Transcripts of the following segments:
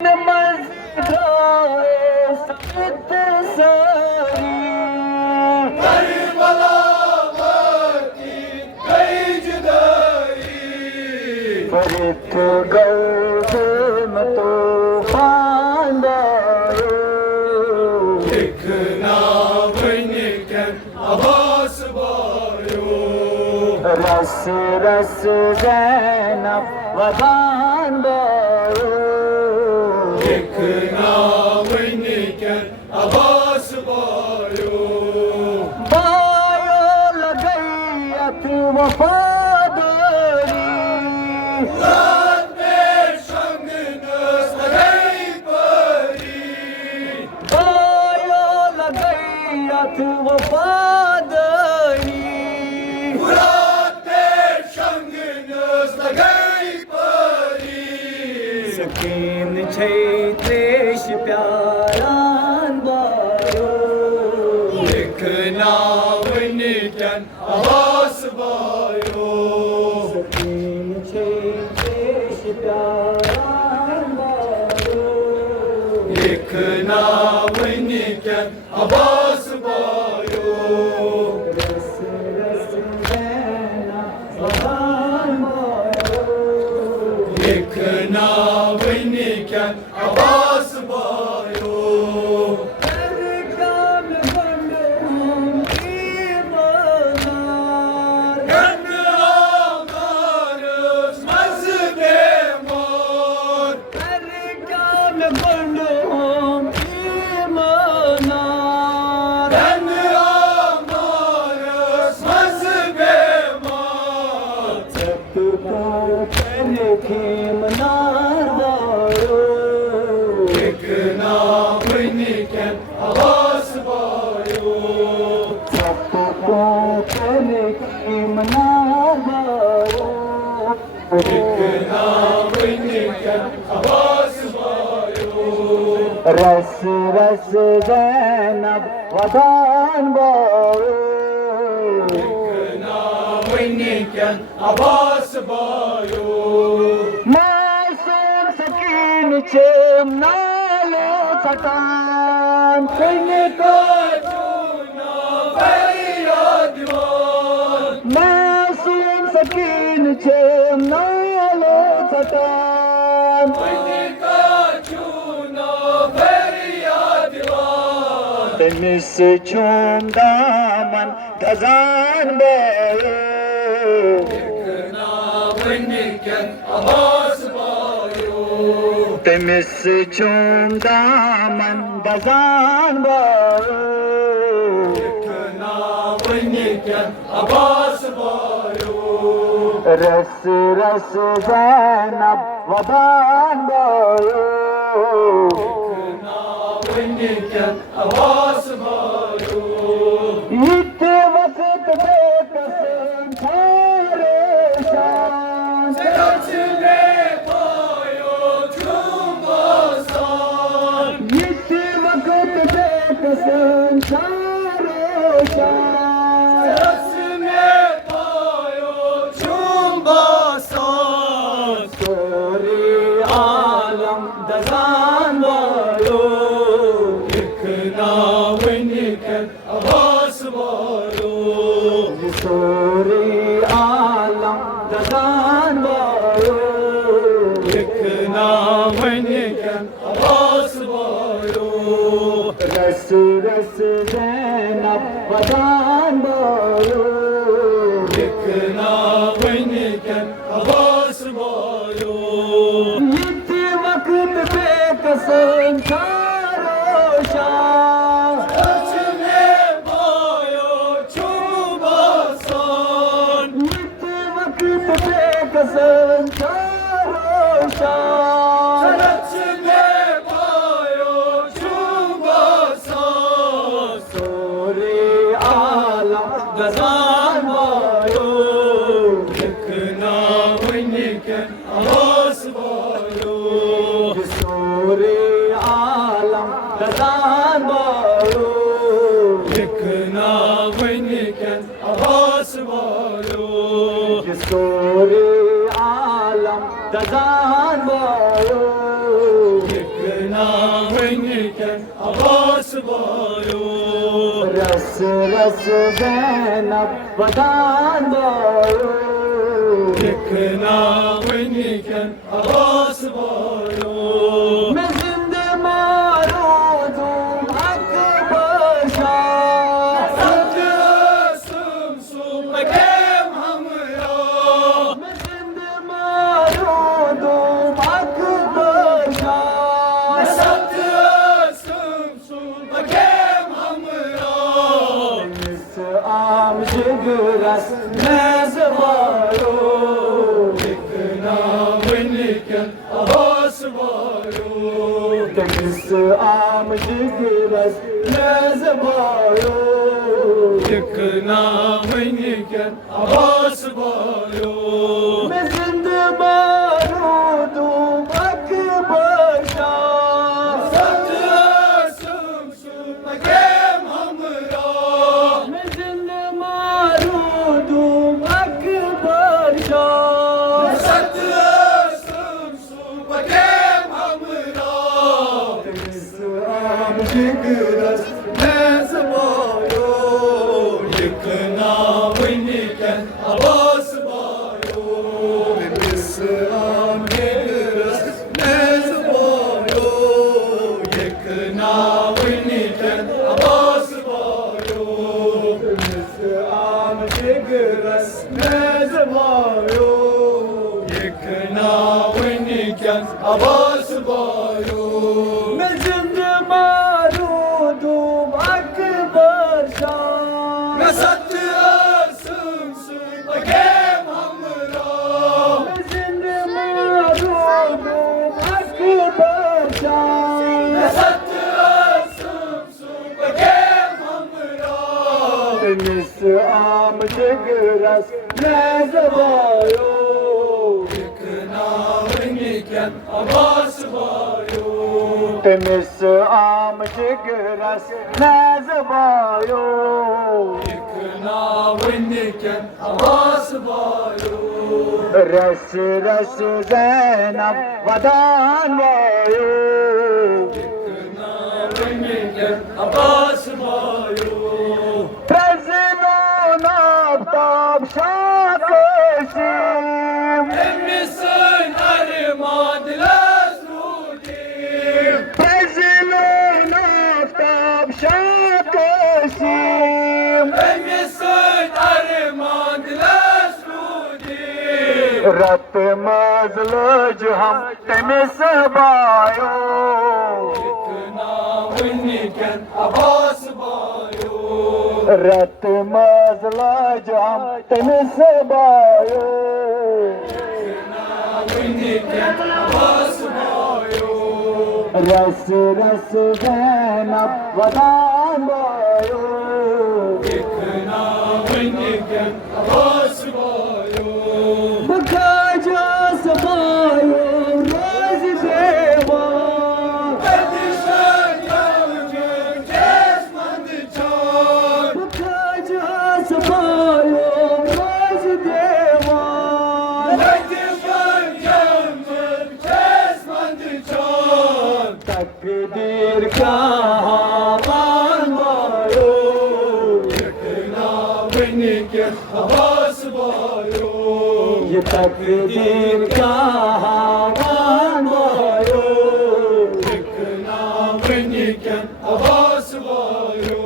नमस्कार सत सारी करबला की गई जुदाई फरित गौदम तूफान दिखना बन के आवास बायो रस रस जैनब वदान दिखना बन के आवास बायो बायो लगैयत वफादारी रात में संग नसगई परी बायो लगैयत वफादारी रात में संग नसगई परी सकीन छै त्रेश प्यारान बायो दिखना बन के आवास बायो सकीन छै त्रेश प्यारान बायो दिखना बन के आवास बायो रस रस जैना वदान बायो दिखना बन के आवास बायो काम बंद की मनार गंद आमार मजबे मोर काम बंद की मनार गंद आमार मजबे मोर सबको पहन के मनार बायो दिखना बन के आवास बायो सबको पहन के मनार बायो दिखना बन के आवास बायो रस रस जैनब वदान बायो दिखना बन के आवास बायो मासूम सकीन चेम नालो सतान का चूना फरियाद मासूम सकीन चेम नालो सतान का चूना फरियाद मिस चूम दामन गजान बायो दिखना बन के आवास बायो मिस चूम दामन गजान बायो दिखना बन के आवास बायो रस रस जैनब वदान बायो दिखना बन के आवास बायो इत वक्त बेकसम सारे शान सच में पायो चुम्बसान इत वक्त बेकसम सारे शान सच में पायो चुम्बसान सोरे आलम दजान बायो दिखना बन के आवास बायो सोरे आलम दजान बायो दिखना बन के आवास बायो रस रस जैनब वदान बायो दिखना बन के आवास बायो इत वक्त बेकसम सारो शान सच में पायो चुम्बसान इत वक्त बेकसम सारो शान सच में पायो चुम्बसान सोरे आलम गजान बायो दिखना बन के आवास बायो सोरे आलम गजान बायो दिखना बन के आवास बायो सोरे आलम गजान बायो iken Abbas bayo रस रस ज़ैनब वदान बायो Yekna iken Abbas bayo मैं जिंदे मारो तुम Akbar Shah Sattım sumakem hamra मैं जिंदे मारो तुम Akbar Shah Sattım sumakem hamra इस आम जिगरस मेज़बायो Yekna iken Abbas bayo इस आम जिगरस मेज़बायो Yekna iken Abbas bayo मैं जिंदे मारो तुम Akbar Shah Sattım sumakem hamra मैं जिंदे मारो तुम Akbar Shah Sattım sumakem hamra इस आम जिगरस मेज़बायो Yekna iken Abbas bayo इस आम जिगरस मेज़बायो Yekna iken Abbas bayo इस आम जिगरस मेज़बायो Yekna iken Abbas bayo मैं जिंदे मारो तुम Akbar Shah Sattım sumakem hamra मैं जिंदे मारो तुम Akbar Shah Sattım sumakem hamra इस आम जिगरस मेज़बायो Yekna iken Abbas bayo इस आम जिगरस मेज़बायो Yekna iken Abbas bayo रस रस ज़ैनब वदान वायो Yekna iken Abbas bayo फजलो नाफ्ताब शाकशीम Emmisin armad lazrudim फजलो नाफ्ताब शाकशीम Emmisin armad lazrudim रत मजलज हम तमिस बायो Yekna iken Abbas bayo रत मजलज हम तमिस बायो iken Abbas bayo रस रस ज़ैनब वदान बायो Yekna iken Abbas bayo बखाजा सफायो रोज देवा Endişen yavrum kesmedi can बखाजा सफायो रोज देवा Endişen yavrum kesmedi can तकदीर का हामान मारो Yekna iken Abbas bayo ये तकदीर का हामान मारो Yekna iken Abbas bayo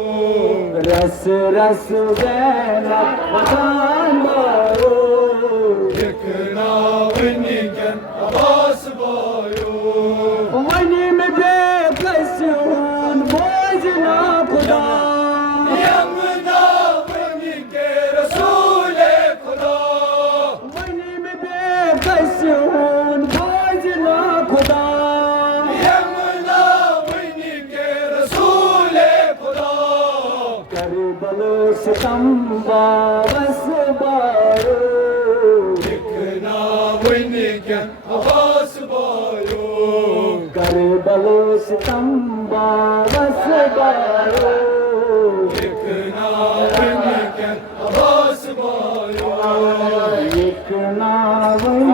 रस रस ज़ैनब वदान मारो Yekna iken Abbas bayo वनी में बेकस हूँ बोझना खुदा Yamna iken Resul-i Khuda वनी में बेकस हूँ बोझना खुदा Yamna iken Resul-i Khuda करबलो सितम बाबस बारो Yekna iken Abbas bayo करबलो सितम बाबस बारो Yekna iken Abbas bayo एक ना वही